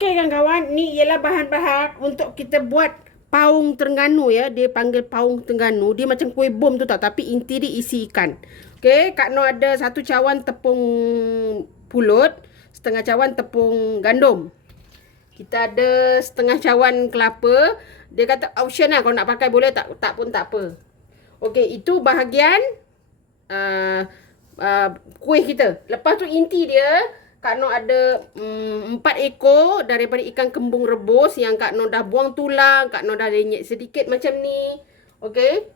Okay kawan-kawan, ni ialah bahan-bahan untuk kita buat paung Terengganu ya. Dia panggil paung Terengganu. Dia macam kuih bom tu tau. Tapi inti dia isi ikan. Okay, Kak Noh ada satu cawan tepung pulut. Setengah cawan tepung gandum. Kita ada setengah cawan kelapa. Dia kata option lah. Kalau nak pakai boleh tak tak pun tak apa. Okay, itu bahagian uh, uh, kuih kita. Lepas tu inti dia Kak Noh ada mm, empat ekor daripada ikan kembung rebus yang Kak Noh dah buang tulang, Kak Noh dah renyek sedikit macam ni. Okey.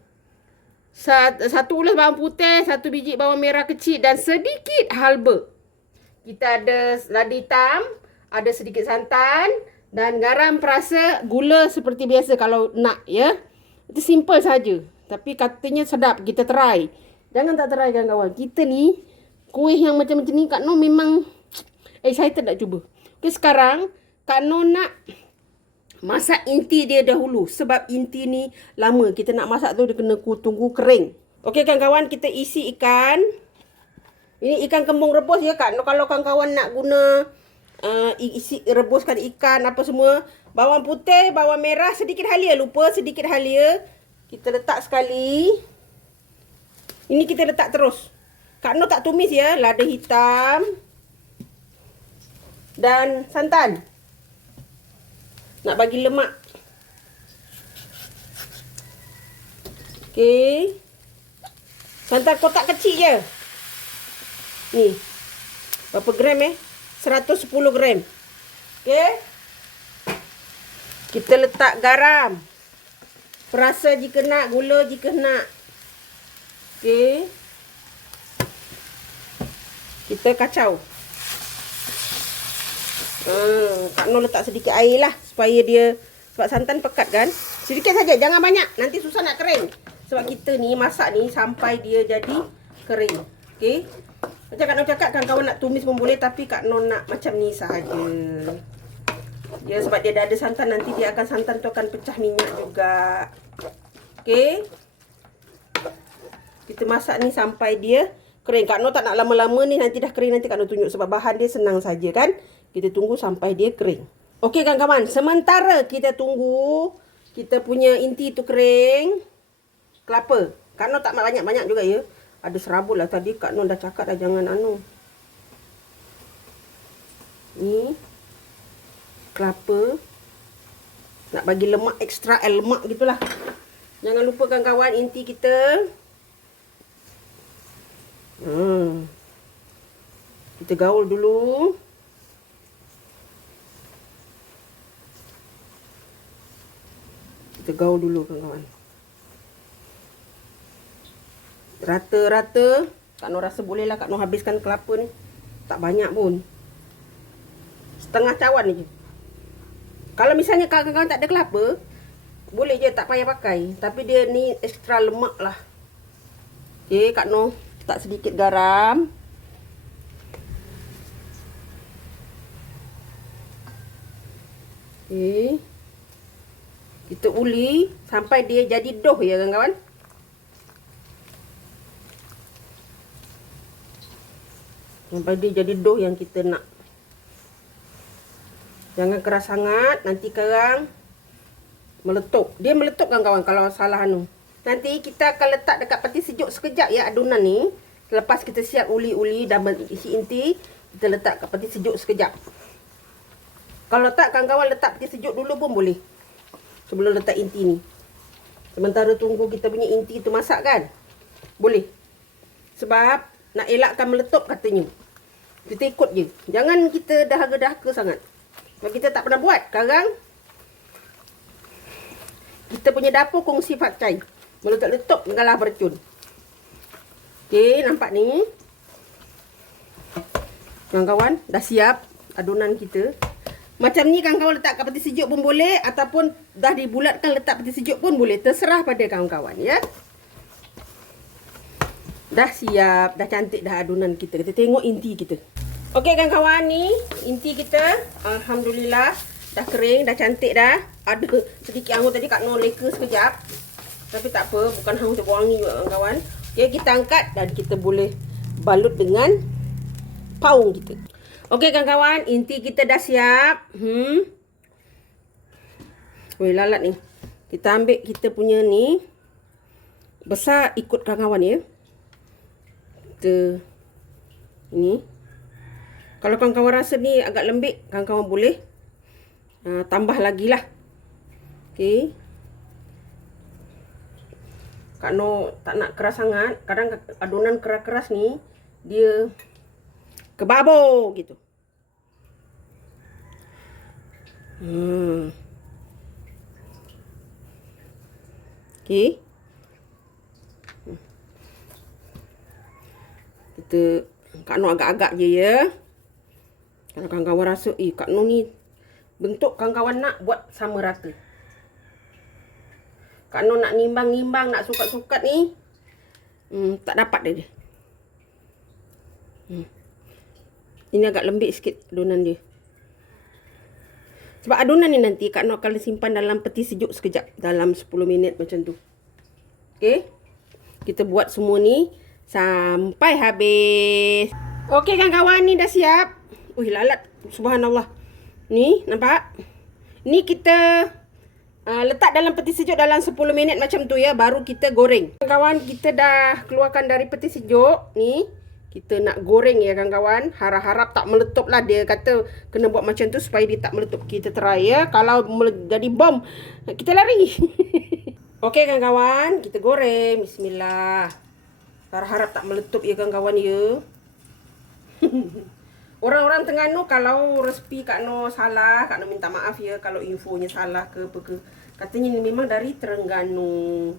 Satu ulas bawang putih, satu biji bawang merah kecil dan sedikit halba. Kita ada lada hitam, ada sedikit santan dan garam perasa gula seperti biasa kalau nak ya. Itu simple saja. Tapi katanya sedap, kita try. Jangan tak try kan kawan. Kita ni kuih yang macam-macam ni Kak Noh memang excited nak cuba. Okay, sekarang Kak No nak masak inti dia dahulu. Sebab inti ni lama. Kita nak masak tu dia kena tunggu kering. Okay kan kawan, kita isi ikan. Ini ikan kembung rebus ya Kak. No, kalau kawan-kawan nak guna uh, isi rebuskan ikan apa semua. Bawang putih, bawang merah, sedikit halia. Lupa sedikit halia. Kita letak sekali. Ini kita letak terus. Kak No tak tumis ya. Lada hitam dan santan. Nak bagi lemak. Okey. Santan kotak kecil je. Ni. Berapa gram eh? 110 gram. Okey. Kita letak garam. Perasa jika nak, gula jika nak. Okey. Kita kacau. Hmm, Kak Nur letak sedikit air lah supaya dia sebab santan pekat kan. Sedikit saja, jangan banyak. Nanti susah nak kering. Sebab kita ni masak ni sampai dia jadi kering. Okey. Macam Kak Nur cakap kan kawan nak tumis pun boleh tapi Kak Nur nak macam ni sahaja. Ya sebab dia dah ada santan nanti dia akan santan tu akan pecah minyak juga. Okey. Kita masak ni sampai dia kering. Kak Nur tak nak lama-lama ni nanti dah kering nanti Kak Nur tunjuk sebab bahan dia senang saja kan. Kita tunggu sampai dia kering. Okey kan kawan, sementara kita tunggu kita punya inti tu kering. Kelapa. Kak Noh tak banyak-banyak juga ya. Ada serabut lah tadi Kak Noh dah cakap dah jangan anu. Ni. Kelapa. Nak bagi lemak ekstra eh, lemak gitulah. Jangan lupakan kawan inti kita. Hmm. Kita gaul dulu. Kita gaul dulu kawan-kawan. Rata-rata. Kak Nur rasa boleh lah Kak Nur habiskan kelapa ni. Tak banyak pun. Setengah cawan je. Kalau misalnya kawan-kawan tak ada kelapa. Boleh je tak payah pakai. Tapi dia ni ekstra lemak lah. Okay Kak Nur. Tak sedikit garam. Okay. Kita uli sampai dia jadi doh ya kawan-kawan. Sampai dia jadi doh yang kita nak. Jangan keras sangat, nanti kerang meletup. Dia meletup kawan-kawan kalau salah anu. Nanti kita akan letak dekat peti sejuk sekejap ya adunan ni. Lepas kita siap uli-uli dan isi inti, kita letak kat peti sejuk sekejap. Kalau tak kawan-kawan letak peti sejuk dulu pun boleh sebelum letak inti ni. Sementara tunggu kita punya inti tu masak kan. Boleh. Sebab nak elakkan meletup katanya. Kita ikut je. Jangan kita dahaga-dahaga sangat. Sebab kita tak pernah buat. Sekarang kita punya dapur kongsi fakcai. Meletup-letup ngalah bercun. Okey, nampak ni. Kawan-kawan, dah siap adunan kita. Macam ni kawan-kawan letak kat peti sejuk pun boleh ataupun dah dibulatkan letak peti sejuk pun boleh. Terserah pada kawan-kawan ya. Dah siap, dah cantik dah adunan kita. Kita tengok inti kita. Okey kawan-kawan ni inti kita alhamdulillah dah kering, dah cantik dah. Ada sedikit hangus tadi kat no leka sekejap. Tapi tak apa, bukan hangus wangi juga kawan-kawan. Okey, kita angkat dan kita boleh balut dengan paung kita. Okey kawan-kawan, inti kita dah siap. Hmm. Weh lalat ni. Kita ambil kita punya ni. Besar ikut kawan-kawan ya. Kita ini. Kalau kawan-kawan rasa ni agak lembik, kawan-kawan boleh uh, tambah lagi lah. Okey. Kalau tak nak keras sangat, kadang adunan keras-keras ni dia kebabo gitu. Hmm. Okey. Kita Kak Noh agak-agak je ya. Kalau kawan-kawan rasa, eh Kak Noh ni bentuk kawan-kawan nak buat sama rata. Kak Noh nak nimbang-nimbang, nak sukat-sukat ni, hmm, tak dapat dia. Hmm. Ini agak lembik sikit adunan dia. Sebab adunan ni nanti Kak Nok akan simpan dalam peti sejuk sekejap. Dalam 10 minit macam tu. Okay. Kita buat semua ni sampai habis. Okay kawan-kawan ni dah siap. Ui lalat. Subhanallah. Ni nampak? Ni kita uh, letak dalam peti sejuk dalam 10 minit macam tu ya. Baru kita goreng. Kawan-kawan kita dah keluarkan dari peti sejuk. Ni kita nak goreng ya kawan-kawan. Harap-harap tak meletup lah. Dia kata kena buat macam tu supaya dia tak meletup. Kita try ya. Kalau jadi bom, kita lari. Okey kawan-kawan, kita goreng. Bismillah. Harap-harap tak meletup ya kawan-kawan ya. Orang-orang Terengganu kalau resipi Kak No salah, Kak No minta maaf ya kalau infonya salah ke apa ke. Katanya ni memang dari Terengganu.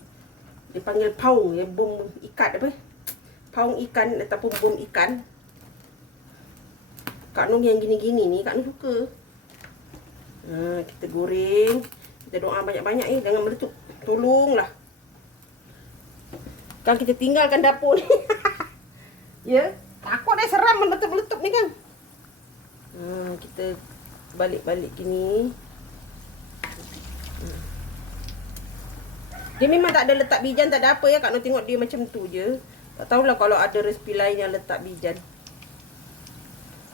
Dia panggil paung ya, bom ikat apa? Paung ikan ataupun bom ikan. Kak Nung yang gini-gini ni, Kak Nung suka. Ha, kita goreng. Kita doa banyak-banyak ni, jangan meletup. Tolonglah. Kan kita tinggalkan dapur ni. ya, takut dah seram meletup-meletup ni kan. Ha, kita balik-balik gini. Dia memang tak ada letak bijan, tak ada apa ya. Kak Nung tengok dia macam tu je. Tak tahulah kalau ada resipi lain yang letak bijan.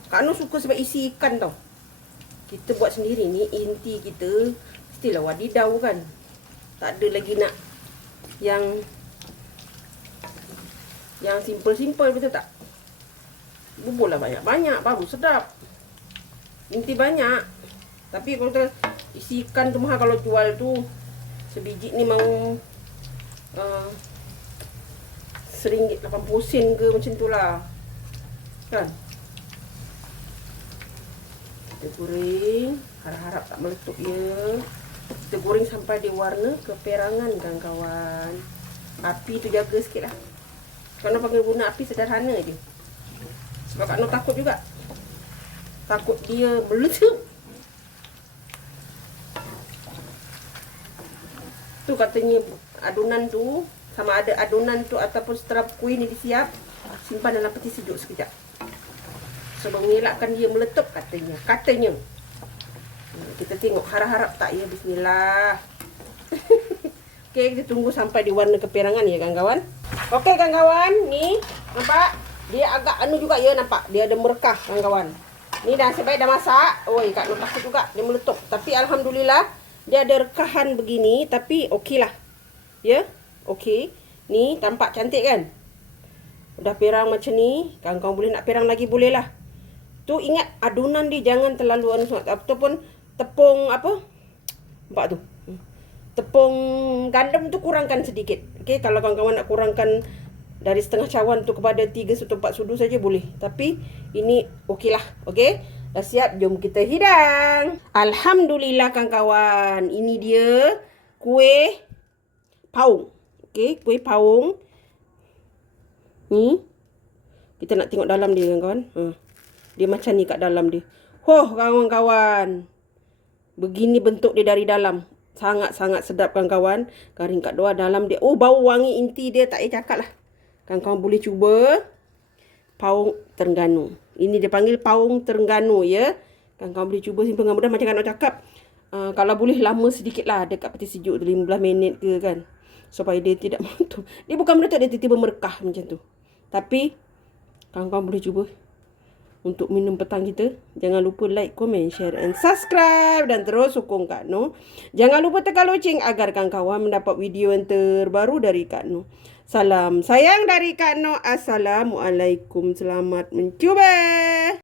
Kak Nur suka sebab isi ikan tau. Kita buat sendiri ni, inti kita mestilah wadidau kan. Tak ada lagi nak yang yang simple-simple betul tak? Bubur lah banyak-banyak baru sedap. Inti banyak. Tapi kalau kita isi ikan tu mahal kalau jual tu sebiji ni mau uh, seringgit 80 sen ke macam tu lah. Kan? Kita goreng harap-harap tak meletup ya. Kita goreng sampai dia warna keperangan kawan-kawan. Api tu jaga sikit lah. Kalau panggil guna api sederhana je. Sebab Kak Nur takut juga. Takut dia meletup. Tu katanya adunan tu sama ada adunan tu ataupun setelah kuih ni disiap simpan dalam peti sejuk sekejap. Sebab mengelakkan dia meletup katanya. Katanya. Hmm, kita tengok harap-harap tak ya bismillah. Okey kita tunggu sampai di warna keperangan ya kawan-kawan. Okey kawan-kawan ni nampak? Dia agak anu juga ya nampak? Dia ada merekah kawan-kawan. Ni dah sebaik dah masak. Oi kak nak takut juga dia meletup. Tapi alhamdulillah dia ada rekahan begini tapi okeylah ya Okey. Ni tampak cantik kan? Dah perang macam ni. Kawan-kawan boleh nak perang lagi boleh lah. Tu ingat adunan dia jangan terlalu anu sangat. Ataupun tepung apa? Nampak tu. Tepung gandum tu kurangkan sedikit. Okey. Kalau kawan-kawan nak kurangkan dari setengah cawan tu kepada tiga atau empat sudu saja boleh. Tapi ini okey lah. Okey. Dah siap. Jom kita hidang. Alhamdulillah kawan-kawan. Ini dia kuih paung. Okey, kuih paung. Ni. Kita nak tengok dalam dia kawan. Ha. Dia macam ni kat dalam dia. Hoh kawan-kawan. Begini bentuk dia dari dalam. Sangat-sangat sedap kawan-kawan. Garing kat luar dalam dia. Oh bau wangi inti dia tak payah cakap lah. Kawan-kawan boleh cuba. Paung Terengganu. Ini dia panggil paung Terengganu ya. Kawan-kawan boleh cuba simpan dengan mudah macam kan nak cakap. Uh, kalau boleh lama sedikit lah dekat peti sejuk 15 minit ke kan supaya dia tidak meletup. Dia bukan meletup, dia tiba-tiba merekah macam tu. Tapi, kawan-kawan boleh cuba. untuk minum petang kita. Jangan lupa like, komen, share and subscribe dan terus sokong Kak Noh. Jangan lupa tekan loceng agar kawan mendapat video yang terbaru dari Kak Noh. Salam sayang dari Kak Noh. Assalamualaikum. Selamat mencuba.